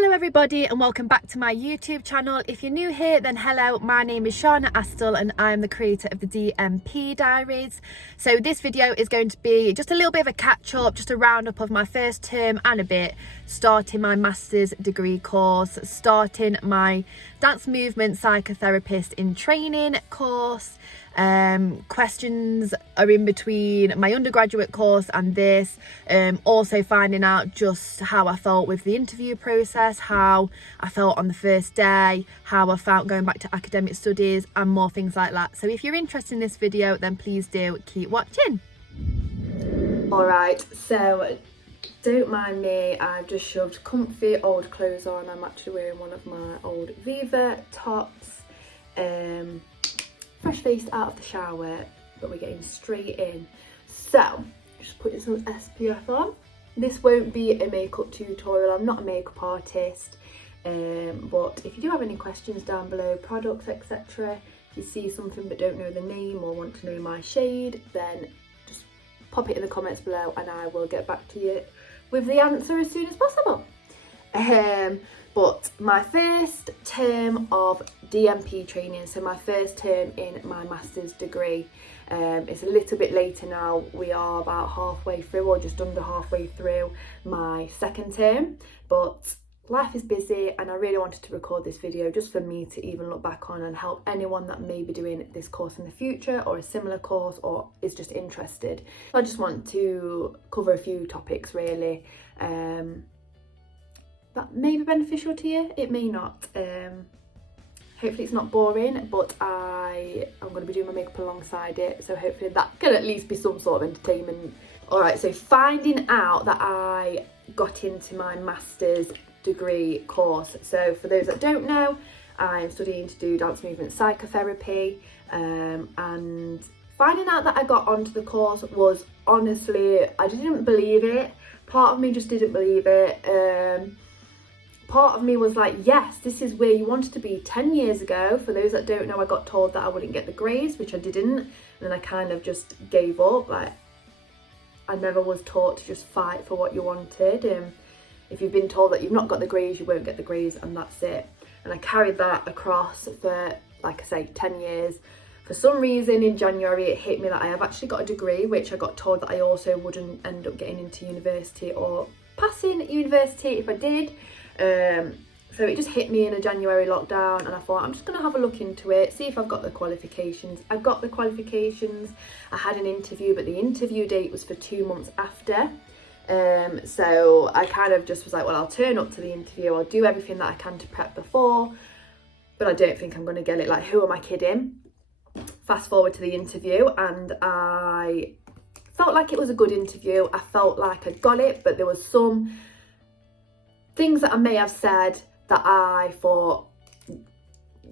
Hello everybody and welcome back to my YouTube channel. If you're new here, then hello, my name is Shauna Astle and I am the creator of the DMP Diaries. So this video is going to be just a little bit of a catch up, just a roundup of my first term and a bit, starting my master's degree course, starting my dance movement psychotherapist in training course. Questions are in between my undergraduate course and this, also finding out just how I felt with the interview process, how I felt on the first day, how I felt going back to academic studies and more things like that. So if you're interested in this video, then please do keep watching. Alright, so don't mind me, I've just shoved comfy old clothes on. I'm actually wearing one of my old Viva tops. Fresh faced out of the shower, but we're getting straight in. So just putting some SPF on. This won't be a makeup tutorial, I'm not a makeup artist, but if you do have any questions down below, products, etc., if you see something but don't know the name or want to know my shade, then just pop it in the comments below and I will get back to you with the answer as soon as possible. But my first term of DMP training, so my first term in my master's degree, it's a little bit later now. We are about halfway through, or just under halfway through my second term, but life is busy and I really wanted to record this video just for me to even look back on and help anyone that may be doing this course in the future or a similar course or is just interested. I just want to cover a few topics really. That may be beneficial to you, it may not. Hopefully it's not boring, but I'm going to be doing my makeup alongside it, so hopefully that can at least be some sort of entertainment. Alright, so finding out that I got into my master's degree course. So for those that don't know, I'm studying to do dance movement psychotherapy, and finding out that I got onto the course was honestly, I didn't believe it. Part of me just didn't believe it. Part of me was like, yes, this is where you wanted to be 10 years ago. For those that don't know, I got told that I wouldn't get the grades, which I didn't. And then I kind of just gave up. Like, I never was taught to just fight for what you wanted. If you've been told that you've not got the grades, you won't get the grades, and that's it. And I carried that across for, like I say, 10 years. For some reason in January, it hit me that I have actually got a degree, which I got told that I also wouldn't end up getting into university or passing at university if I did. So it just hit me in a January lockdown and I thought I'm just going to have a look into it, see if I've got the qualifications. I got the qualifications, I had an interview, but the interview date was for 2 months after. So I kind of just was like, well, I'll turn up to the interview, I'll do everything that I can to prep before, but I don't think I'm going to get it. Like, who am I kidding? Fast forward to the interview and I felt like it was a good interview. I felt like I got it, but there was some things that I may have said that I thought,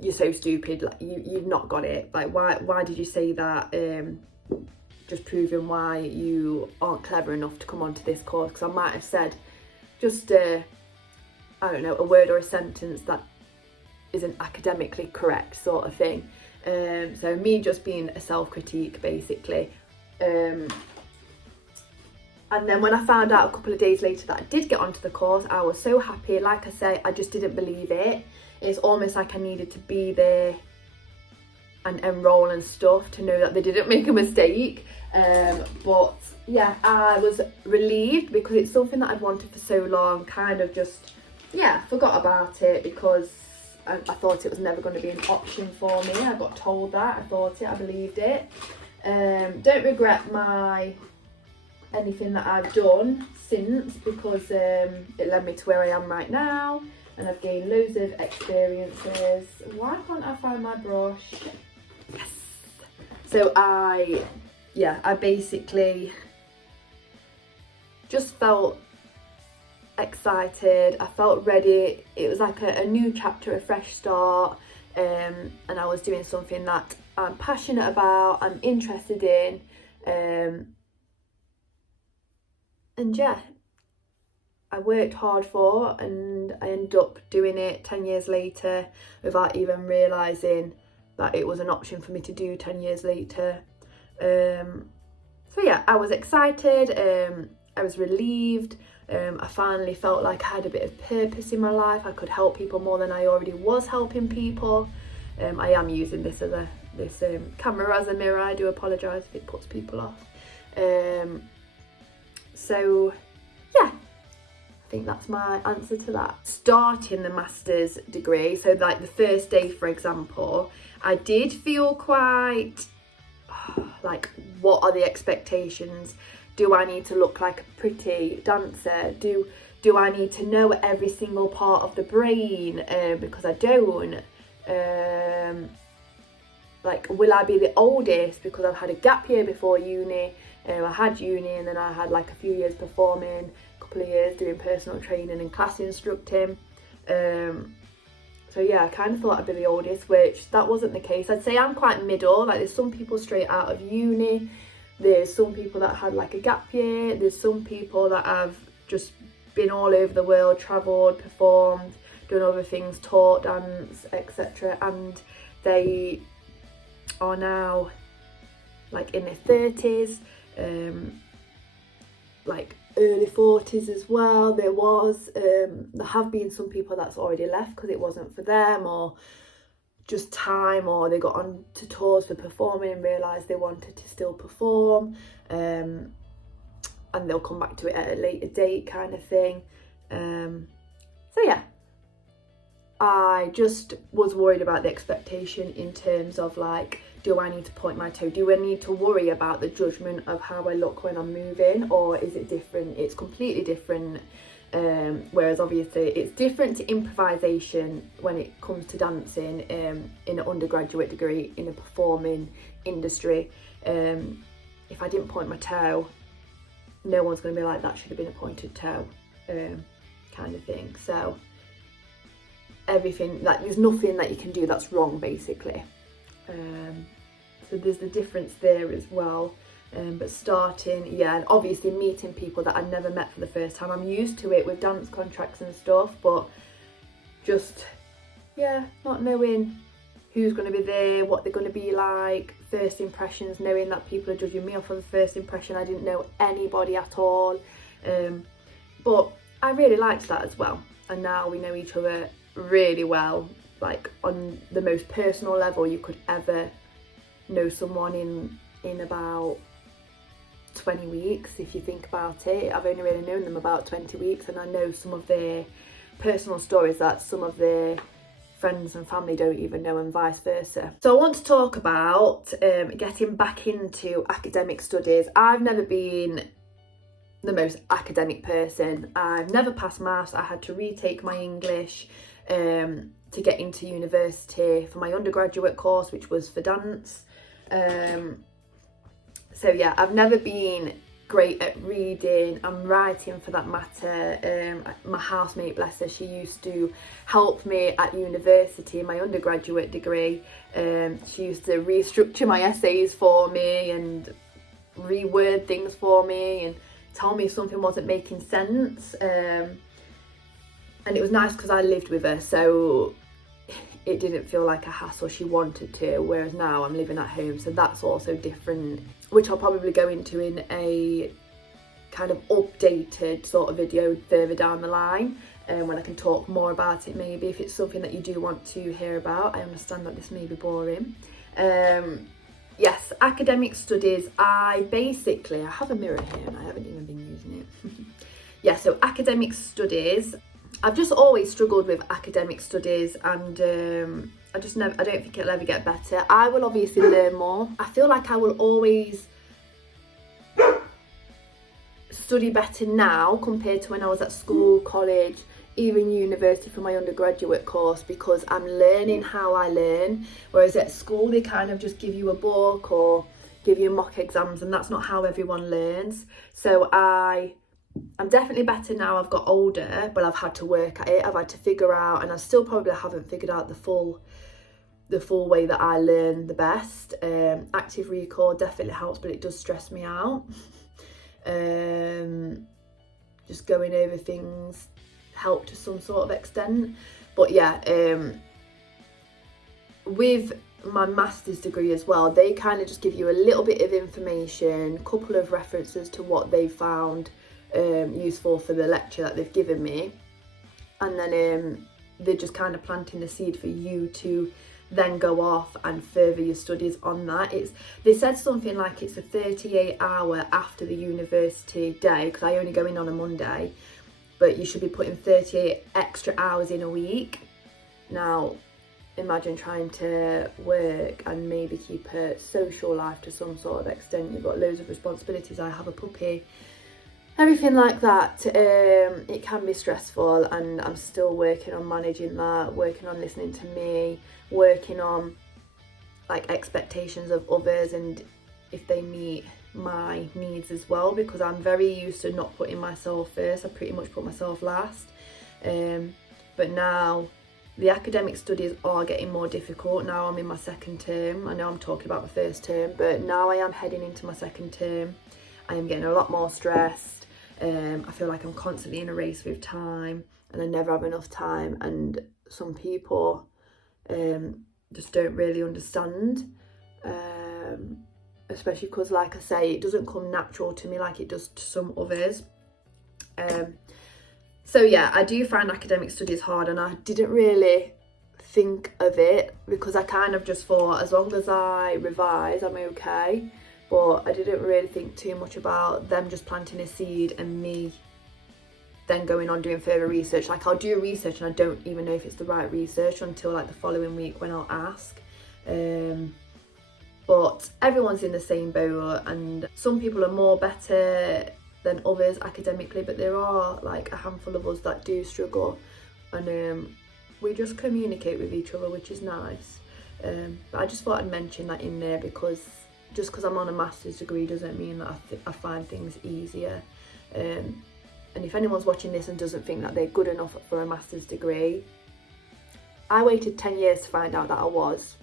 you're so stupid, like you've not got it, like why did you say that, just proving why you aren't clever enough to come onto this course, because I might have said just I don't know, a word or a sentence that isn't academically correct sort of thing. So me just being a self-critique basically. And then when I found out a couple of days later that I did get onto the course, I was so happy. Like I say, I just didn't believe it. It's almost like I needed to be there and enroll and stuff to know that they didn't make a mistake. But yeah, I was relieved because it's something that I'd wanted for so long. Kind of just, yeah, forgot about it because I thought it was never going to be an option for me. I got told that, I thought it, I believed it. Don't regret anything that I've done since, because it led me to where I am right now and I've gained loads of experiences. Why can't I find my brush? Yes. So I basically just felt excited, I felt ready. It was like a new chapter, a fresh start, and I was doing something that I'm passionate about, I'm interested in, and yeah, I worked hard for, and I ended up doing it 10 years later without even realising that it was an option for me to do 10 years later. So yeah, I was excited, I was relieved, I finally felt like I had a bit of purpose in my life. I could help people more than I already was helping people. I am using this as this camera as a mirror. I do apologise if it puts people off. So yeah, I think that's my answer to that. Starting the master's degree, so like the first day, for example, I did feel quite like, what are the expectations? Do I need to look like a pretty dancer? Do I need to know every single part of the brain? Because I don't. Like, will I be the oldest because I've had a gap year before uni? I had uni and then I had like a few years performing, a couple of years doing personal training and class instructing. So yeah, I kind of thought I'd be the oldest, which that wasn't the case. I'd say I'm quite middle. Like, there's some people straight out of uni, there's some people that had like a gap year, there's some people that have just been all over the world, travelled, performed, done other things, taught dance, etc. And they are now like in their 30s, like early 40s as well. There have been some people that's already left because it wasn't for them, or just time, or they got on to tours for performing and realised they wanted to still perform, and they'll come back to it at a later date kind of thing. So yeah, I just was worried about the expectation in terms of like, do I need to point my toe? Do I need to worry about the judgment of how I look when I'm moving, or is it different? It's completely different. Whereas obviously it's different to improvisation when it comes to dancing in an undergraduate degree in a performing industry. If I didn't point my toe, no one's going to be like, that should have been a pointed toe, kind of thing. So everything, like, there's nothing that you can do that's wrong, basically. So there's the difference there as well. But starting, yeah, and obviously meeting people that I'd never met for the first time. I'm used to it with dance contracts and stuff, but just, yeah, not knowing who's going to be there, what they're going to be like, first impressions, knowing that people are judging me off of the first impression. I didn't know anybody at all, but I really liked that as well. And now we know each other really well, like on the most personal level you could ever know someone in about 20 weeks, if you think about it. I've only really known them about 20 weeks, and I know some of their personal stories that some of their friends and family don't even know, and vice versa. So I want to talk about getting back into academic studies. I've never been the most academic person. I've never passed maths. I had to retake my English to get into university for my undergraduate course, which was for dance. So yeah, I've never been great at reading and writing for that matter. My housemate, bless her, she used to help me at university in my undergraduate degree. She used to restructure my essays for me and reword things for me and tell me if something wasn't making sense. And it was nice because I lived with her, so it didn't feel like a hassle. She wanted to, whereas now I'm living at home, so that's also different, which I'll probably go into in a kind of updated sort of video further down the line, when I can talk more about it, maybe, if it's something that you do want to hear about. I understand that this may be boring. Yes, academic studies. I have a mirror here and I haven't even been using it. Yeah, so academic studies. I've just always struggled with academic studies, and I don't think it'll ever get better. I will obviously learn more. I feel like I will always study better now compared to when I was at school, college, even university for my undergraduate course, because I'm learning how I learn. Whereas at school they kind of just give you a book or give you mock exams, and that's not how everyone learns. So I'm definitely better now. I've got older, but I've had to work at it. I've had to figure out, and I still probably haven't figured out the full way that I learn the best. Active recall definitely helps, but it does stress me out. Just going over things help to some sort of extent. But yeah, with my master's degree as well, they kind of just give you a little bit of information, a couple of references to what they found useful for the lecture that they've given me. And then they're just kind of planting the seed for you to then go off and further your studies on that. They said something like it's a 38-hour after the university day, because I only go in on a Monday, but you should be putting 38 extra hours in a week. Now imagine trying to work and maybe keep a social life to some sort of extent. You've got loads of responsibilities. I have a puppy, everything like that. It can be stressful, and I'm still working on managing that, working on listening to me, working on like expectations of others and if they meet my needs as well, because I'm very used to not putting myself first. I pretty much put myself last. But now the academic studies are getting more difficult. Now I'm in my second term. I know I'm talking about my first term, but now I am heading into my second term. I am getting a lot more stressed. I feel like I'm constantly in a race with time, and I never have enough time, and some people just don't really understand, especially because, like I say, it doesn't come natural to me like it does to some others. So yeah, I do find academic studies hard, and I didn't really think of it because I kind of just thought as long as I revise I'm okay, but I didn't really think too much about them just planting a seed and me then going on doing further research. Like, I'll do research and I don't even know if it's the right research until like the following week when I'll ask. But everyone's in the same boat, and some people are more better than others academically, but there are like a handful of us that do struggle, and we just communicate with each other, which is nice. But I just thought I'd mention that in there, because just because I'm on a master's degree doesn't mean that I find things easier. And if anyone's watching this and doesn't think that they're good enough for a master's degree, I waited 10 years to find out that I was.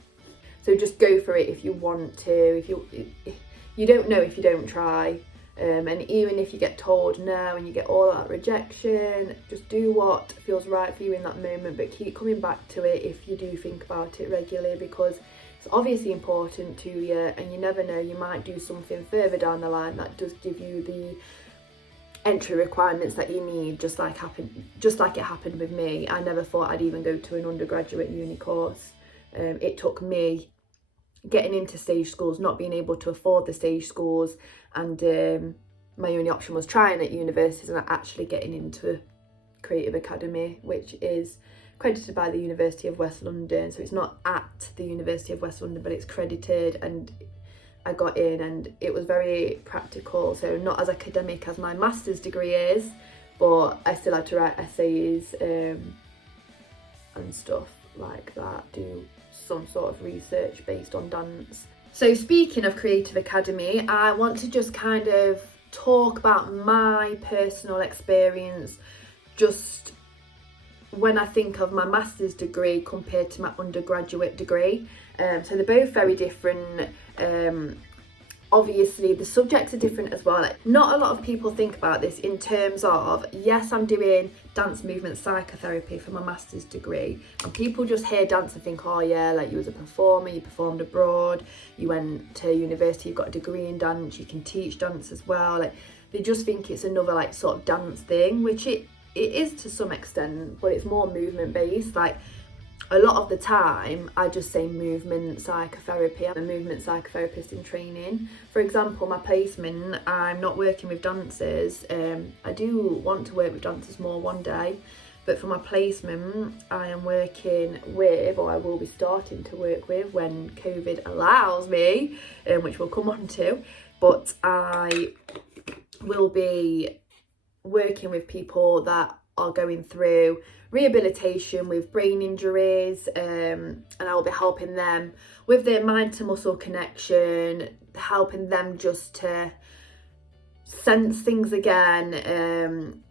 So just go for it if you want to. If you don't know if you don't try. And even if you get told no and you get all that rejection, just do what feels right for you in that moment, but keep coming back to it if you do think about it regularly, because it's obviously important to you, and you never know, you might do something further down the line that does give you the entry requirements that you need, just like it happened with me. I never thought I'd even go to an undergraduate uni course. It took me getting into stage schools, not being able to afford the stage schools, and my only option was trying at universities and actually getting into Creative Academy, which is credited by the University of West London. So it's not at the University of West London, but it's credited, and I got in, and it was very practical, so not as academic as my master's degree is, but I still had to write essays and stuff like that, do some sort of research based on dance. So speaking of Creative Academy, I want to just kind of talk about my personal experience just when I think of my master's degree compared to my undergraduate degree. So they're both very different. Obviously the subjects are different as well. Like, not a lot of people think about this in terms of, yes, I'm doing dance movement psychotherapy for my master's degree, and people just hear dance and think, oh yeah, like you was a performer, you performed abroad, you went to university, you've got a degree in dance, you can teach dance as well. Like, they just think it's another like sort of dance thing, which it is to some extent, but it's more movement based. Like, a lot of the time I just say movement psychotherapy. I'm a movement psychotherapist in training. For example, my placement, I'm not working with dancers. I do want to work with dancers more one day, but for my placement I am working with, or I will be starting to work with when COVID allows me, which we'll come on to, but I will be working with people that are going through rehabilitation with brain injuries, and I will be helping them with their mind to muscle connection, helping them just to sense things again,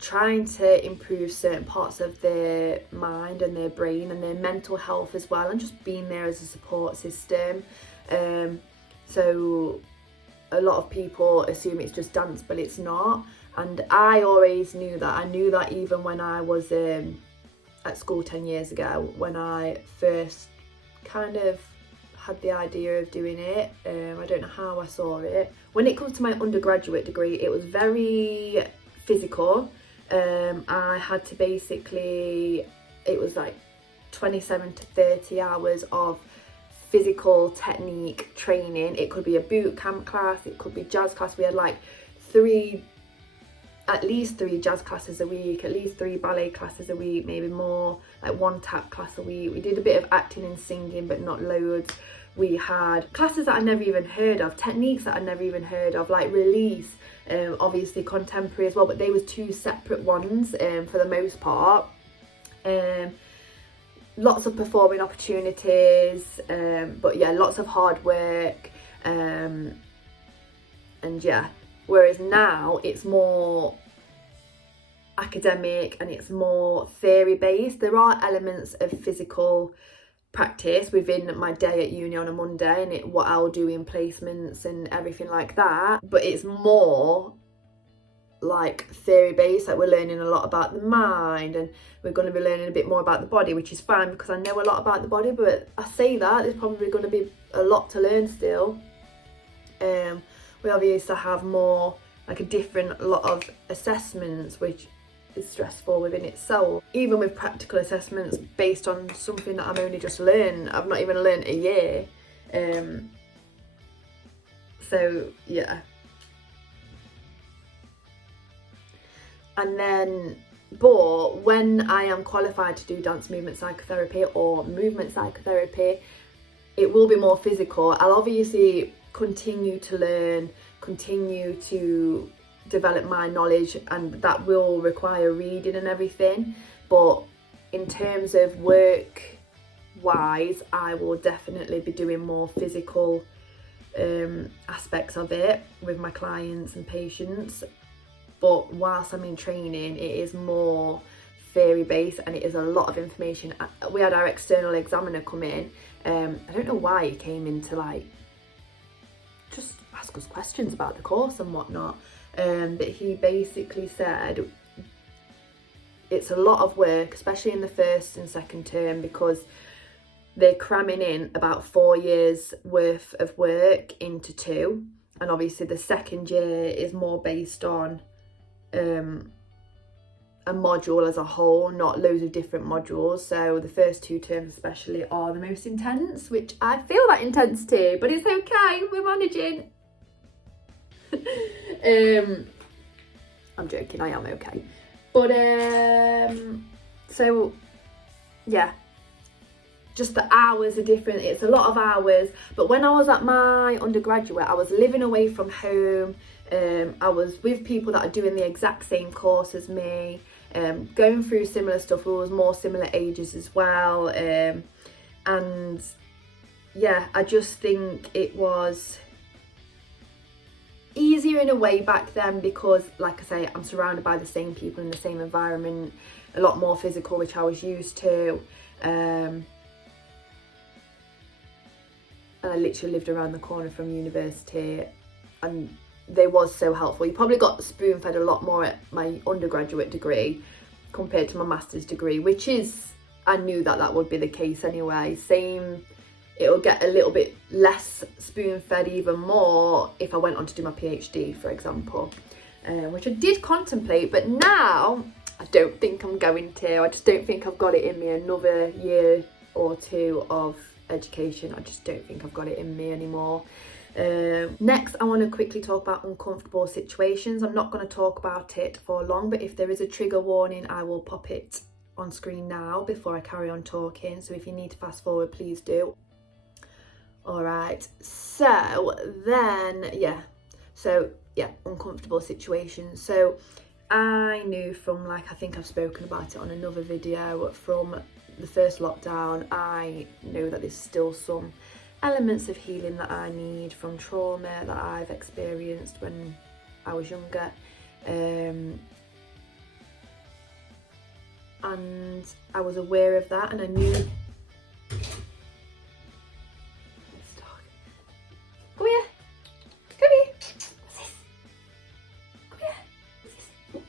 trying to improve certain parts of their mind and their brain and their mental health as well, and just being there as a support system. So a lot of people assume it's just dance, but it's not. And I always knew that. I knew that even when I was at school 10 years ago, when I first kind of had the idea of doing it. I don't know how I saw it. When it comes to my undergraduate degree, it was very physical. I had to basically, it was like 27 to 30 hours of physical technique training. It could be a boot camp class, it could be jazz class. We had like at least three jazz classes a week, at least 3 ballet classes a week, maybe more, like 1 tap class a week. We did a bit of acting and singing, but not loads. We had classes that I never even heard of, techniques that I never even heard of, like release, obviously contemporary as well, but they was 2 separate ones for the most part. Lots of performing opportunities, but yeah, lots of hard work, and yeah. Whereas now it's more academic and it's more theory based. There are elements of physical practice within my day at uni on a Monday, and what I'll do in placements and everything like that, but it's more like theory based. Like we're learning a lot about the mind, and we're going to be learning a bit more about the body, which is fine because I know a lot about the body, but I say that there's probably going to be a lot to learn still. We obviously have more, like a different lot of assessments, which is stressful within itself. Even with practical assessments based on something that I've only just learned, I've not even learned a year. So yeah. And then, but when I am qualified to do dance movement psychotherapy or movement psychotherapy, it will be more physical. I'll obviously continue to learn, continue to develop my knowledge, and that will require reading and everything. But in terms of work wise, I will definitely be doing more physical aspects of it with my clients and patients. But whilst I'm in training, it is more theory based, and it is a lot of information. We had our external examiner come in. I don't know why he came in to like just ask us questions about the course and whatnot, but he basically said it's a lot of work, especially in the first and second term, because they're cramming in about 4 years worth of work into 2, and obviously the second year is more based on a module as a whole, not loads of different modules. So the first 2 terms especially are the most intense, which I feel that intensity, but it's okay, we're managing. I'm joking, I am okay. But so yeah, just the hours are different. It's a lot of hours. But when I was at my undergraduate, I was living away from home. I was with people that are doing the exact same course as me, going through similar stuff. We was more similar ages as well, and yeah, I just think it was easier in a way back then because, like I say, I'm surrounded by the same people in the same environment, a lot more physical, which I was used to, and I literally lived around the corner from university, and they was so helpful. You probably got spoon fed a lot more at my undergraduate degree compared to my master's degree, which is, I knew that that would be the case anyway. Same, it'll get a little bit less spoon fed even more if I went on to do my PhD, for example, which I did contemplate, but now I don't think I'm going to. I just don't think I've got it in me another year or 2 of education. I just don't think I've got it in me anymore. Next, I want to quickly talk about uncomfortable situations. I'm not going to talk about it for long, but if there is a trigger warning, I will pop it on screen now before I carry on talking. So if you need to fast forward, please do. All right, so then, uncomfortable situations. So I knew from, like, I think I've spoken about it on another video, from the first lockdown, I know that there's still some elements of healing that I need from trauma that I've experienced when I was younger, and I was aware of that, and I knew. Come here, come here. What's this? Come here. What's this?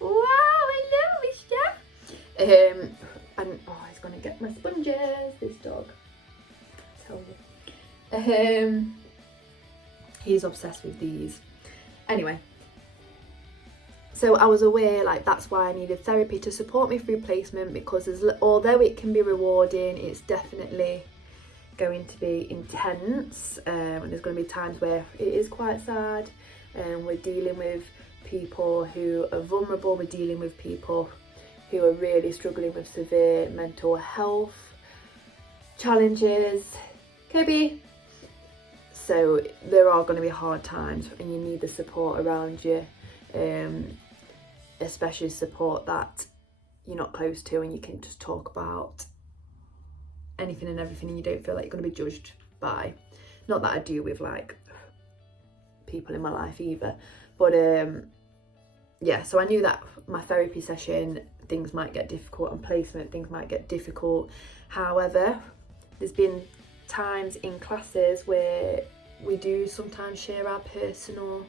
Wow, hello, mister. And oh, he's gonna get my sponges, this dog. tell you. He's obsessed with these. Anyway, so I was aware like that's why I needed therapy to support me through placement, because although it can be rewarding, it's definitely going to be intense, and there's going to be times where it is quite sad, and we're dealing with people who are vulnerable, we're dealing with people who are really struggling with severe mental health challenges. Kobe. So there are going to be hard times, and you need the support around you, especially support that you're not close to, and you can just talk about anything and everything, and you don't feel like you're going to be judged by. Not that I deal with like people in my life either, but yeah, so I knew that my therapy session, things might get difficult, and placement, things might get difficult. However, there's been times in classes where we do sometimes share our personal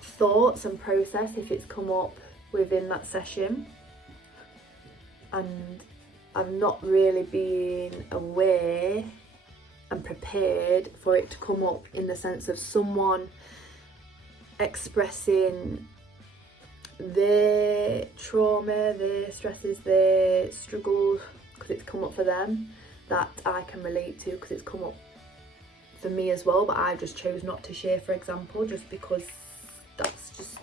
thoughts and process if it's come up within that session, and I've not really been aware and prepared for it to come up in the sense of someone expressing their trauma, their stresses, their struggles, because it's come up for them, that I can relate to because it's come up for me as well, but I just chose not to share, for example, just because that's just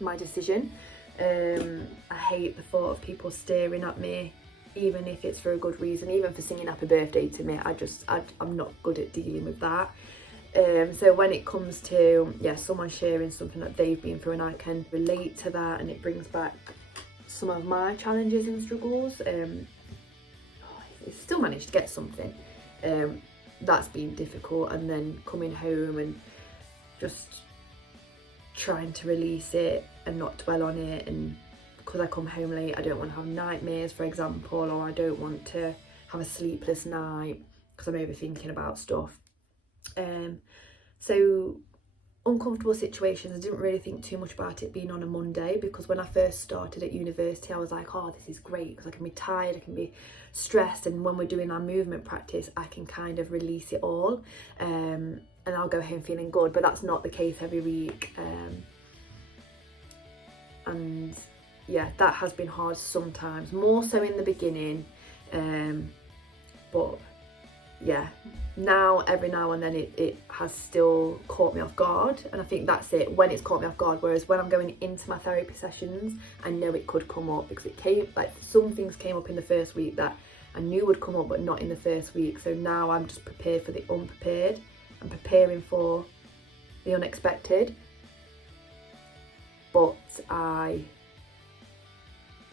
my decision. I hate the thought of people staring at me, even if it's for a good reason, even for singing happy birthday to me. I'm not good at dealing with that. So when it comes to someone sharing something that they've been through and I can relate to that, and it brings back some of my challenges and struggles, still managed to get something, that's been difficult. And then coming home and just trying to release it and not dwell on it, and because I come home late, I don't want to have nightmares, for example, or I don't want to have a sleepless night because I'm overthinking about stuff. So uncomfortable situations, I didn't really think too much about it being on a Monday, because when I first started at university I was like, oh, this is great because I can be tired, I can be stressed, and when we're doing our movement practice I can kind of release it all, and I'll go home feeling good. But that's not the case every week, and yeah, that has been hard sometimes, more so in the beginning, but yeah, now every now and then it has still caught me off guard, and I think that's it, when it's caught me off guard. Whereas when I'm going into my therapy sessions, I know it could come up, because it came, like some things came up in the first week that I knew would come up but not in the first week. So now I'm just prepared for the unprepared. I'm preparing for the unexpected. But I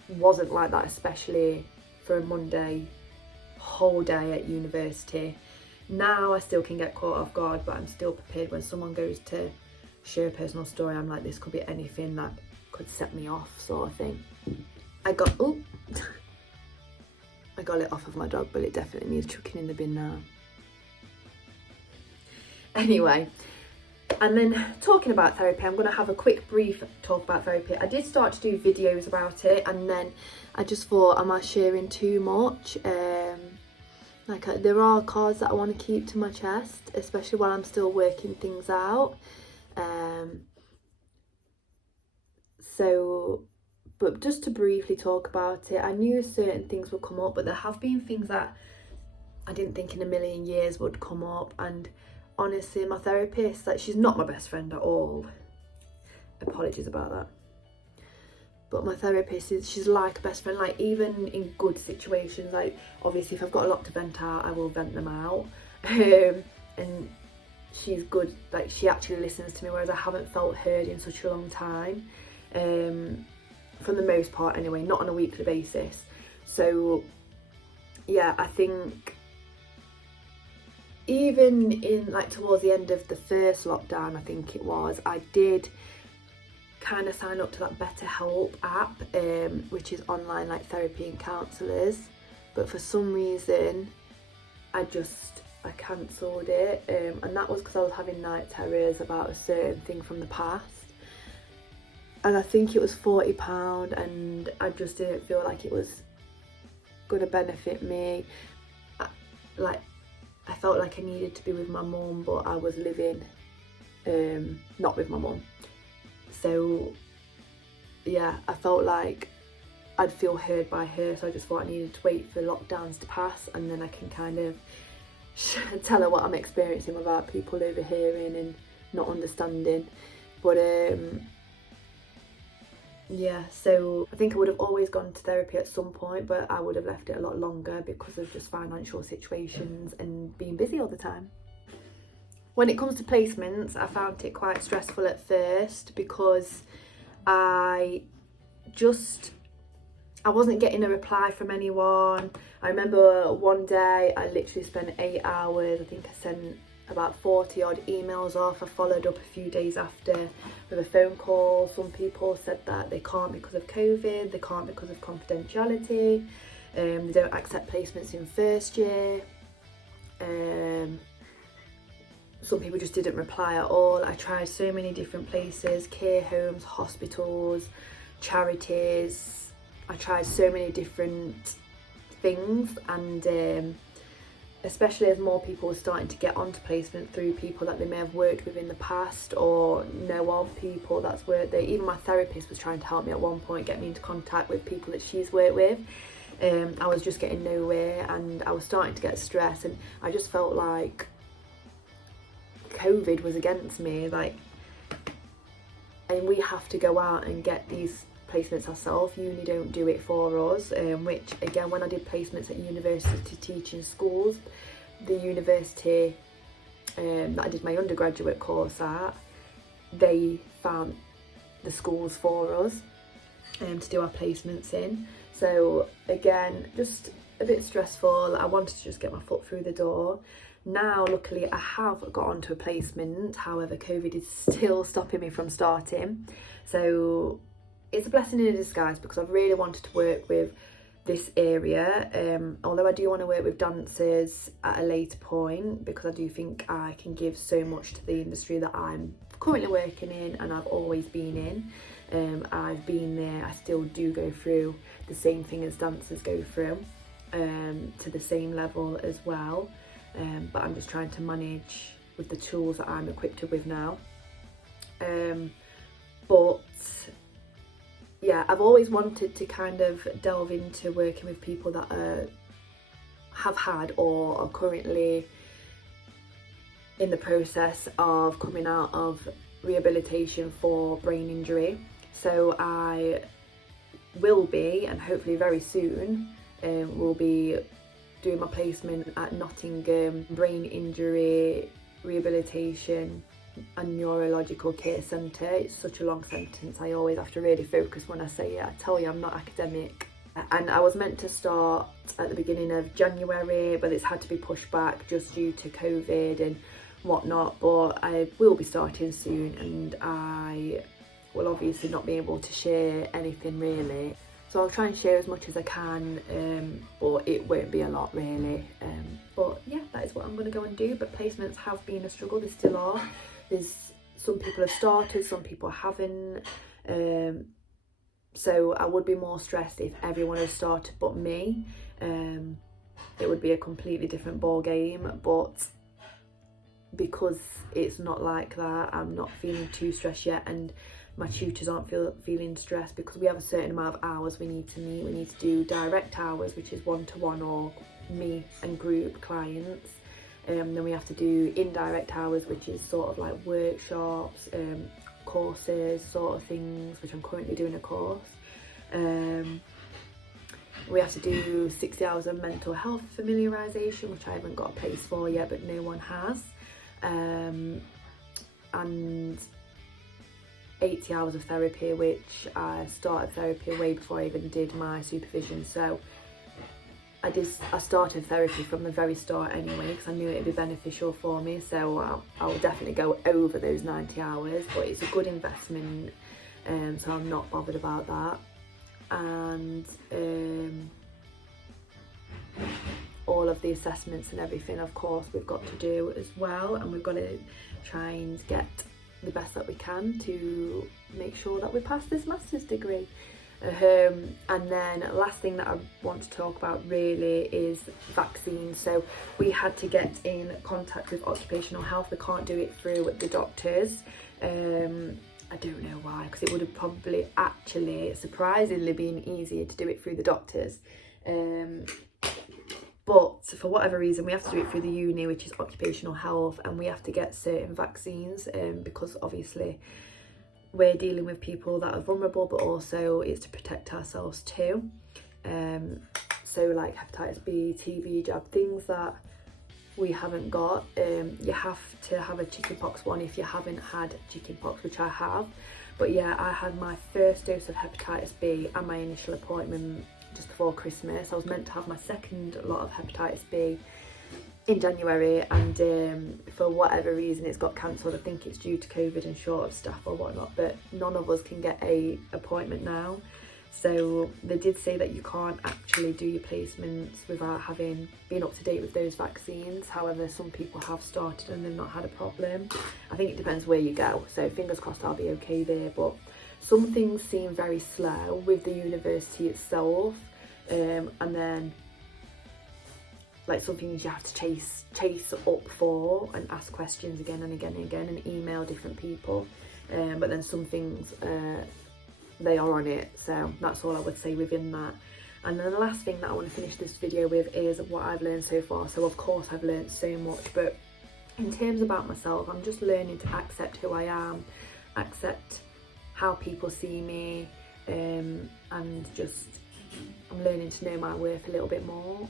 wasn't like that, especially for a Monday whole day at university. Now I still can get caught off guard, but I'm still prepared when someone goes to share a personal story. I'm like, this could be anything that could set me off, sort of thing. I got it off of my dog, but it definitely needs chucking in the bin now. Anyway, and then talking about therapy, I'm going to have a quick brief talk about therapy. I did start to do videos about it, and then I just thought, am I sharing too much? There are cards that I want to keep to my chest, especially while I'm still working things out. But just to briefly talk about it, I knew certain things would come up, but there have been things that I didn't think in a million years would come up. And honestly, my therapist, like, she's not my best friend at all. Apologies about that. But my therapist she's like a best friend, like even in good situations, like obviously if I've got a lot to vent out, I will vent them out. And she's good, like she actually listens to me, whereas I haven't felt heard in such a long time. For the most part anyway, not on a weekly basis. So yeah, I think even in like towards the end of the first lockdown, I think it was, I did kind of sign up to that BetterHelp app, which is online like therapy and counsellors, but for some reason I cancelled it, and that was because I was having night terrors about a certain thing from the past, and I think it was £40, and I just didn't feel like it was going to benefit me. Like I felt like I needed to be with my mum, but I was living not with my mum. So yeah, I felt like I'd feel heard by her, so I just thought I needed to wait for lockdowns to pass, and then I can kind of tell her what I'm experiencing without people overhearing and not understanding. But yeah, so I think I would have always gone to therapy at some point, but I would have left it a lot longer because of just financial situations and being busy all the time. When it comes to placements, I found it quite stressful at first because I wasn't getting a reply from anyone. I remember one day I literally spent 8 hours. I think I sent about 40 odd emails off. I followed up a few days after with a phone call. Some people said that they can't because of COVID, they can't because of confidentiality, they don't accept placements in first year. Some people just didn't reply at all. I tried so many different places, care homes, hospitals, charities. I tried so many different things, and especially as more people were starting to get onto placement through people that they may have worked with in the past or know of people that's worked there. Even my therapist was trying to help me at one point, get me into contact with people that she's worked with. I was just getting nowhere, and I was starting to get stressed, and I just felt like COVID was against me, like, and we have to go out and get these placements ourselves. Uni don't do it for us, which again, when I did placements at university to teach in schools, the university that I did my undergraduate course at, they found the schools for us to do our placements in. So again, just a bit stressful. I wanted to just get my foot through the door. Now, luckily, I have got onto a placement. However, COVID is still stopping me from starting. So it's a blessing in a disguise because I've really wanted to work with this area. Although I do want to work with dancers at a later point, because I do think I can give so much to the industry that I'm currently working in and I've always been in. I've been there. I still do go through the same thing as dancers go through, to the same level as well. But I'm just trying to manage with the tools that I'm equipped with now. But yeah, I've always wanted to kind of delve into working with people that have had or are currently in the process of coming out of rehabilitation for brain injury. So I will be, and hopefully very soon, will be doing my placement at Nottingham Brain Injury Rehabilitation and Neurological Care Centre. It's such a long sentence, I always have to really focus when I say it. I tell you, I'm not academic. And I was meant to start at the beginning of January, but it's had to be pushed back just due to COVID and whatnot. But I will be starting soon, and I will obviously not be able to share anything really. So I'll try and share as much as I can, but it won't be a lot really. But yeah, that is what I'm going to go and do. But placements have been a struggle, they still are. There's some people have started, some people haven't. So I would be more stressed if everyone has started but me. It would be a completely different ball game, but because it's not like that, I'm not feeling too stressed yet, and my tutors aren't feeling stressed because we have a certain amount of hours we need to meet. We need to do direct hours, which is one-to-one or me and group clients. Then we have to do indirect hours, which is sort of like workshops, courses, sort of things, which I'm currently doing a course. We have to do 60 hours of mental health familiarisation, which I haven't got a place for yet, but no one has. And 80 hours of therapy, which I started therapy way before I even did my supervision. So I started therapy from the very start anyway, because I knew it'd be beneficial for me. So I will definitely go over those 90 hours, but it's a good investment, so I'm not bothered about that. And all of the assessments and everything, of course, we've got to do as well, and we've got to try and get the best that we can to make sure that we pass this master's degree. And then last thing that I want to talk about really is vaccines. So we had to get in contact with occupational health. We can't do it through the doctors. I don't know why, because it would have probably actually surprisingly been easier to do it through the doctors. But for whatever reason, we have to do it through the uni, which is occupational health, and we have to get certain vaccines because obviously we're dealing with people that are vulnerable, but also it's to protect ourselves too. So like hepatitis B, TB jab, things that we haven't got. You have to have a chickenpox one if you haven't had chickenpox, which I have. But yeah, I had my first dose of hepatitis B and my initial appointment just before Christmas. I was meant to have my second lot of hepatitis B in January, and for whatever reason it's got cancelled. I think it's due to COVID and short of staff or whatnot, but none of us can get a appointment now. So they did say that you can't actually do your placements without having been up to date with those vaccines. However, some people have started and they've not had a problem. I think it depends where you go, so fingers crossed I'll be okay there. But some things seem very slow with the university itself, and then like some things you have to chase up for and ask questions again and again and again and email different people, but then some things they are on it. So that's all I would say within that. And then the last thing that I want to finish this video with is what I've learned so far. So of course I've learned so much, but in terms about myself, I'm just learning to accept who I am, accept how people see me, and just I'm learning to know my worth a little bit more.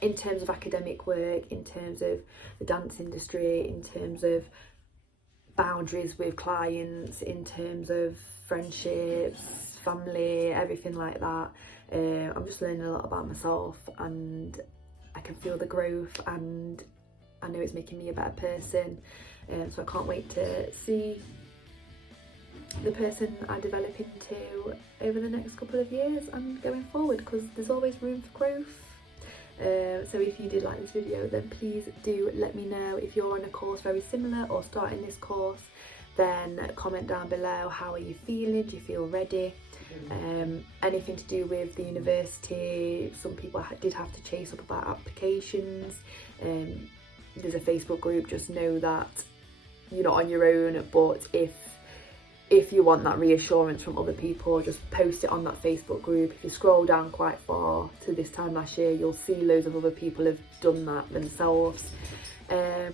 In terms of academic work, in terms of the dance industry, in terms of boundaries with clients, in terms of friendships, family, everything like that. I'm just learning a lot about myself, and I can feel the growth, and I know it's making me a better person. So I can't wait to see the person I develop into over the next couple of years and going forward, because there's always room for growth. So if you did like this video, then please do let me know. If you're on a course very similar or starting this course, then comment down below. How are you feeling? Do you feel ready? Anything to do with the university, some people did have to chase up about applications. There's a Facebook group, just know that you're not on your own, but if you want that reassurance from other people, just post it on that Facebook group. If you scroll down quite far to this time last year, you'll see loads of other people have done that themselves.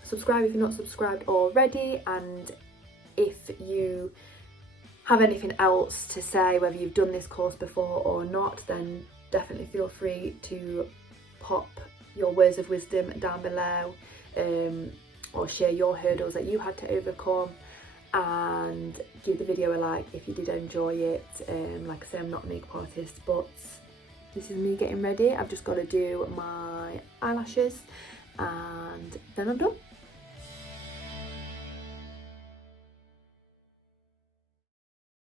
Subscribe if you're not subscribed already, and if you have anything else to say, whether you've done this course before or not, then definitely feel free to pop your words of wisdom down below, or share your hurdles that you had to overcome, and give the video a like if you did enjoy it. Like I say, I'm not a makeup artist, but this is me getting ready. I've just got to do my eyelashes and then I'm done.